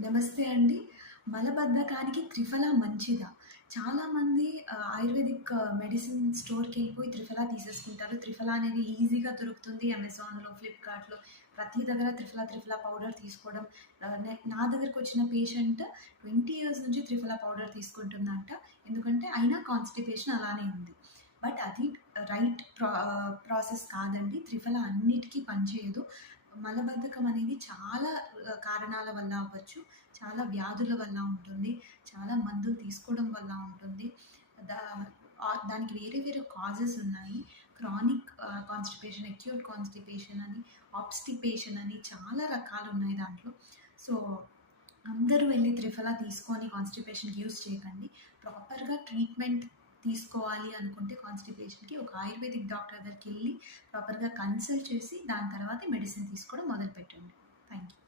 నమస్తే అండి. మలబద్ధకానికి త్రిఫల మంచిదా? చాలామంది ఆయుర్వేదిక్ మెడిసిన్ స్టోర్‌కెళ్ళిపోయి త్రిఫల తీసేసుకుంటారు. త్రిఫల అనేది ఈజీగా దొరుకుతుంది. అమెజాన్‌లో, ఫ్లిప్‌కార్ట్‌లో ప్రతి దగ్గర త్రిఫల పౌడర్ తీసుకోవడం. నా దగ్గరకొచ్చిన పేషెంట్ 20 ఇయర్స్ నుంచి త్రిఫల పౌడర్ తీసుకుంటుందంట. ఎందుకంటే అయినా కాన్‌స్టిపేషన్ అలానే ఉంది. బట్ అది ప్రాసెస్ కాదండి. త్రిఫల అన్నిటికి పనిచేయదు. మలబద్ధకం అనేది చాలా కారణాల వల్ల అవ్వచ్చు. చాలా వ్యాధుల వల్ల ఉంటుంది. చాలా మందులు తీసుకోవడం వల్ల ఉంటుంది. దా దానికి వేరే వేరే కాజెస్ ఉన్నాయి. క్రానిక్ కాన్‌స్టిపేషన్, అక్యూట్ కాన్‌స్టిపేషన్ అని, ఆబ్‌స్టిపేషన్ అని చాలా రకాలున్నాయి దాంట్లో. సో, అందరూ వెళ్లి త్రిఫల తీసుకొని కాన్‌స్టిపేషన్‌కి యూజ్ చేయకండి. ప్రాపర్‌గా ట్రీట్మెంట్ తీసుకోవాలి అనుకుంటే కాన్‌స్టిపేషన్‌కి ఒక ఆయుర్వేదిక్ డాక్టర్ దగ్గరికెళ్లి ప్రాపర్‌గా కన్సల్ట్ చేసి దాని తర్వాతే మెడిసిన్ తీసుకోవడం మొదలుపెట్టండి. Thank you.